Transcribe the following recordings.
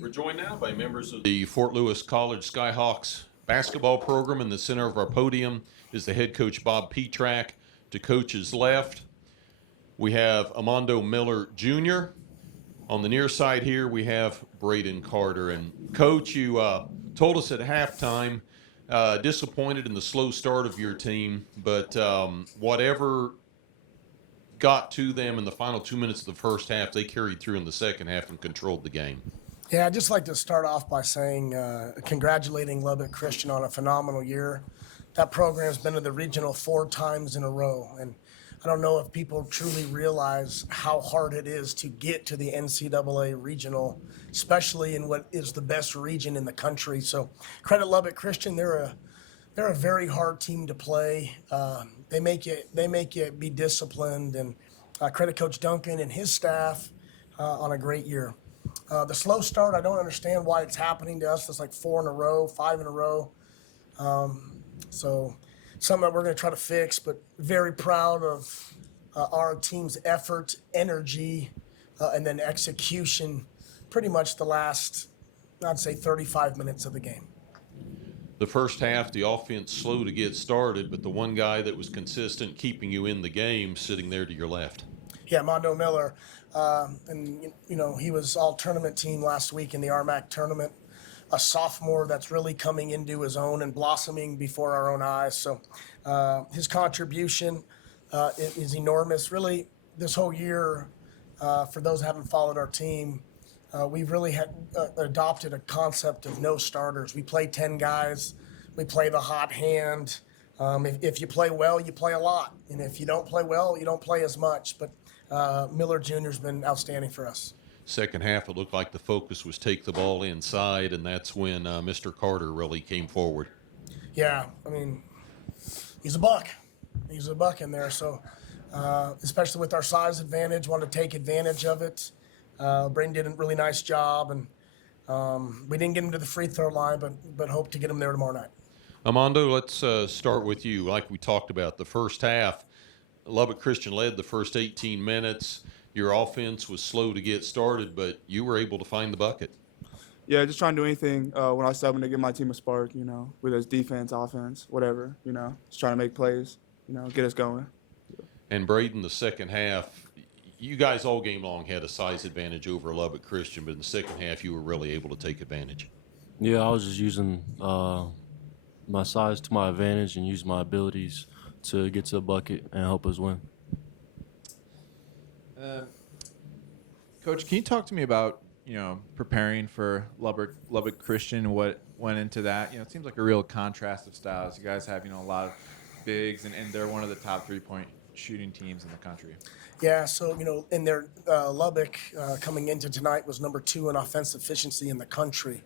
We're joined now by members of the Fort Lewis College Skyhawks basketball program. In the center of our podium is the head coach, Bob Pietrack. To coach's left, we have Amondo Miller Jr. On the near side here, we have Brayden Carter. And, Coach, you told us at halftime, disappointed in the slow start of your team, but whatever got to them in the final 2 minutes of the first half, they carried through in the second half and controlled the game. Yeah, I'd just like to start off by saying, congratulating Lubbock Christian on a phenomenal year. That program's been to the regional 4 times in a row, and I don't know if people truly realize how hard it is to get to the NCAA regional, especially in what is the best region in the country. So credit Lubbock Christian. They're a very hard team to play. They make you be disciplined, and credit Coach Duncan and his staff on a great year. The slow start, I don't understand why it's happening to us. It's like 4 in a row, 5 in a row. So something that we're going to try to fix, but very proud of our team's effort, energy, and then execution pretty much the last, I'd say, 35 minutes of the game. The first half, the offense slow to get started, but the one guy that was consistent keeping you in the game sitting there to your left. Yeah, Amondo Miller. And, you know, he was all-tournament team last week in the RMAC tournament. A sophomore that's really coming into his own and blossoming before our own eyes. So his contribution is enormous. Really, this whole year, for those who haven't followed our team, we've really adopted a concept of no starters. We play 10 guys. We play the hot hand. If you play well, you play a lot. And if you don't play well, you don't play as much. But Miller Jr. has been outstanding for us. Second half, it looked like the focus was take the ball inside, and that's when Mr. Carter really came forward. Yeah, I mean, he's a buck. He's a buck in there. So, especially with our size advantage, wanted to take advantage of it. Brayden did a really nice job, and we didn't get him to the free throw line, but hope to get him there tomorrow night. Amondo, let's start with you. Like we talked about, the first half, Lubbock Christian led the first 18 minutes. Your offense was slow to get started, but you were able to find the bucket. Yeah, just trying to do anything when I was subbing to give my team a spark, you know, whether it's defense, offense, whatever, you know, just trying to make plays, you know, get us going. And Brayden, the second half, you guys all game long had a size advantage over Lubbock Christian, but in the second half you were really able to take advantage. Yeah, I was just using my size to my advantage and use my abilities to get to the bucket and help us win. Coach, can you talk to me about, you know, preparing for Lubbock Christian and what went into that? You know, it seems like a real contrast of styles. You guys have, you know, a lot of bigs, and they're one of the top three-point shooting teams in the country. Yeah, so, you know, in their Lubbock coming into tonight was number 2 in offensive efficiency in the country.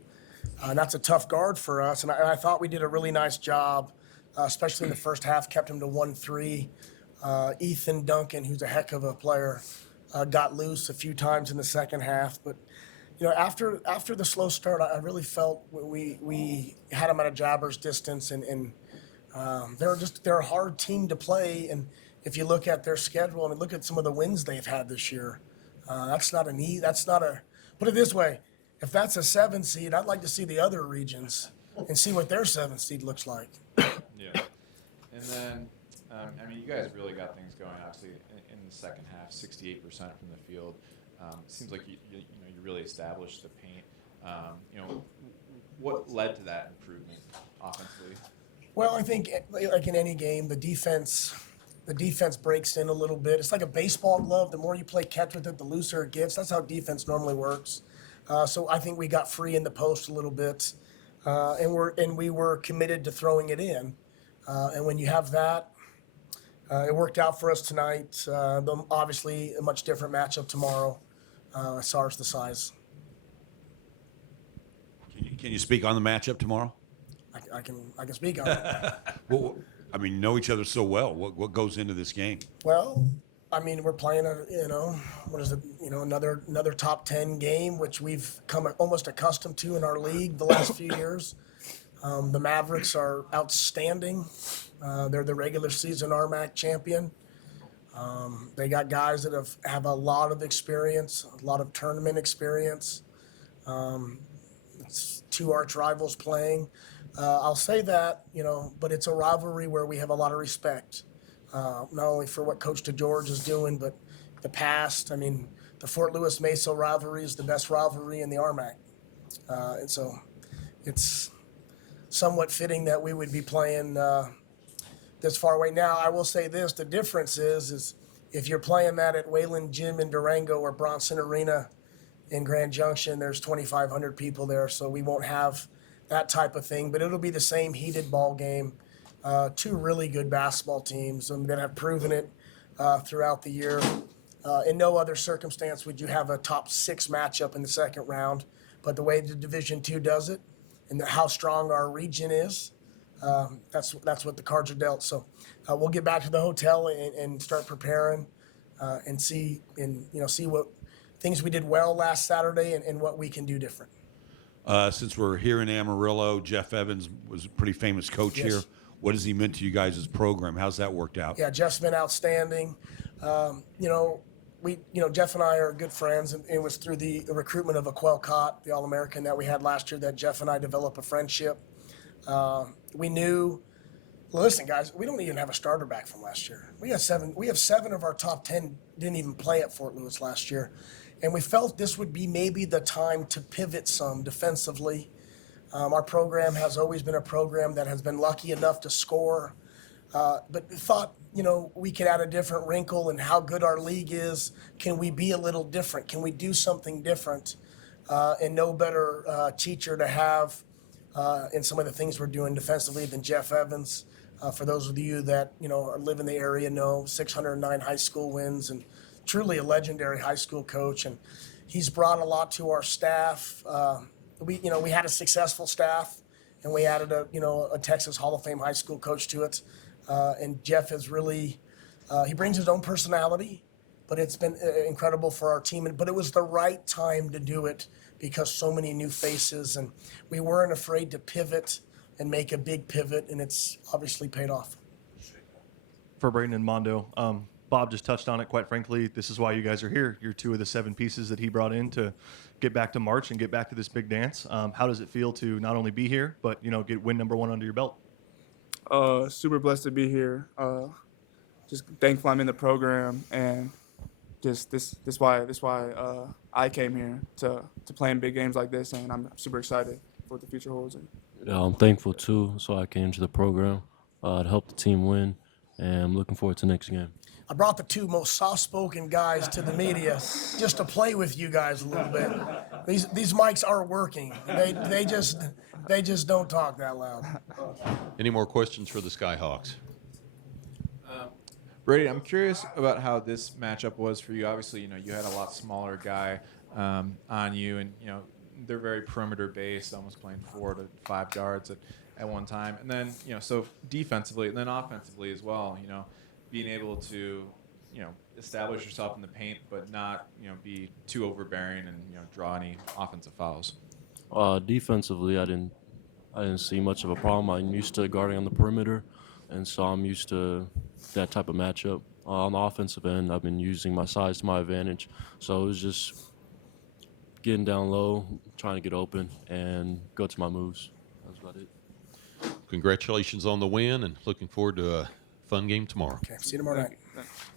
And that's a tough guard for us, and I thought we did a really nice job, especially in the first half, kept him to 1-3. Ethan Duncan, who's a heck of a player, got loose a few times in the second half. But, you know, after the slow start, I really felt we had them at a jabber's distance, and they're a hard team to play. And if you look at their schedule and look at some of the wins they've had this year, put it this way, if that's a 7 seed, I'd like to see the other regions and see what their 7 seed looks like. Yeah. And then, I mean, you guys really got things going, obviously, in the second half, 68% from the field. It seems like you really established the paint. You know, what led to that improvement offensively? Well, I think like in any game, the defense breaks in a little bit. It's like a baseball glove. The more you play catch with it, the looser it gets. That's how defense normally works. So I think we got free in the post a little bit, and we were committed to throwing it in. And when you have that, it worked out for us tonight. Obviously, a much different matchup tomorrow as far as the size. Can you speak on the matchup tomorrow? I can speak on it. Well, I mean, you know each other so well. What goes into this game? Well, I mean, we're playing another top 10 game, which we've come almost accustomed to in our league the last few years. The Mavericks are outstanding. They're the regular season RMAC champion. They got guys that have a lot of experience, a lot of tournament experience. It's two arch rivals playing. I'll say that, but it's a rivalry where we have a lot of respect, not only for what Coach DeGeorge is doing, but the past. I mean, the Fort Lewis Mesa rivalry is the best rivalry in the RMAC. And so it's somewhat fitting that we would be playing this far away. Now, I will say this, the difference is if you're playing that at Wayland Gym in Durango or Bronson Arena in Grand Junction, there's 2,500 people there, so we won't have that type of thing, but it'll be the same heated ball game. Two really good basketball teams that have proven it throughout the year. In no other circumstance would you have a top 6 matchup in the second round, but the way the Division II does it and how strong our region is, that's what the cards are dealt. So we'll get back to the hotel and start preparing and see what things we did well last Saturday and what we can do different. Since we're here in Amarillo, Jeff Evans was a pretty famous coach Yes. here. What has he meant to you guys' program? How's that worked out? Yeah, Jeff's been outstanding. Jeff and I are good friends, and it was through the recruitment of Aquel Cott, the All-American that we had last year, that Jeff and I developed a friendship. We knew, listen, guys, we don't even have a starter back from last year. We have 7 of our top 10 didn't even play at Fort Lewis last year. And we felt this would be maybe the time to pivot some defensively. Our program has always been a program that has been lucky enough to score, but thought, we could add a different wrinkle in how good our league is. Can we be a little different? Can we do something different? And no better teacher to have in some of the things we're doing defensively than Jeff Evans. For those of you that, live in the area, know 609 high school wins and truly a legendary high school coach. And he's brought a lot to our staff. We had a successful staff, and we added a Texas Hall of Fame high school coach to it. And Jeff has really, he brings his own personality, but it's been incredible for our team. But it was the right time to do it because so many new faces, and we weren't afraid to pivot and make a big pivot, and it's obviously paid off. For Brayden and Amondo, Bob just touched on it. Quite frankly, this is why you guys are here. You're 2 of the 7 pieces that he brought in to get back to March and get back to this big dance. How does it feel to not only be here, but get win number 1 under your belt? Super blessed to be here. Just thankful I'm in the program, and just this why I came here to play in big games like this, and I'm super excited for what the future holds. Yeah, I'm thankful too. So I came to the program to help the team win, and I'm looking forward to next game. I brought the 2 most soft-spoken guys to the media just to play with you guys a little bit. These mics are working. They just don't talk that loud. Any more questions for the Skyhawks? Brady, I'm curious about how this matchup was for you. Obviously, you had a lot smaller guy on you, and they're very perimeter based, almost playing 4 to 5 guards at one time. And then so defensively and then offensively as well. Being able to establish yourself in the paint, but not be too overbearing and draw any offensive fouls. Defensively, I didn't see much of a problem. I'm used to guarding on the perimeter, and so I'm used to that type of matchup. On the offensive end, I've been using my size to my advantage, so it was just getting down low, trying to get open, and go to my moves. That's about it. Congratulations on the win, and looking forward to a fun game tomorrow. Okay, see you tomorrow night.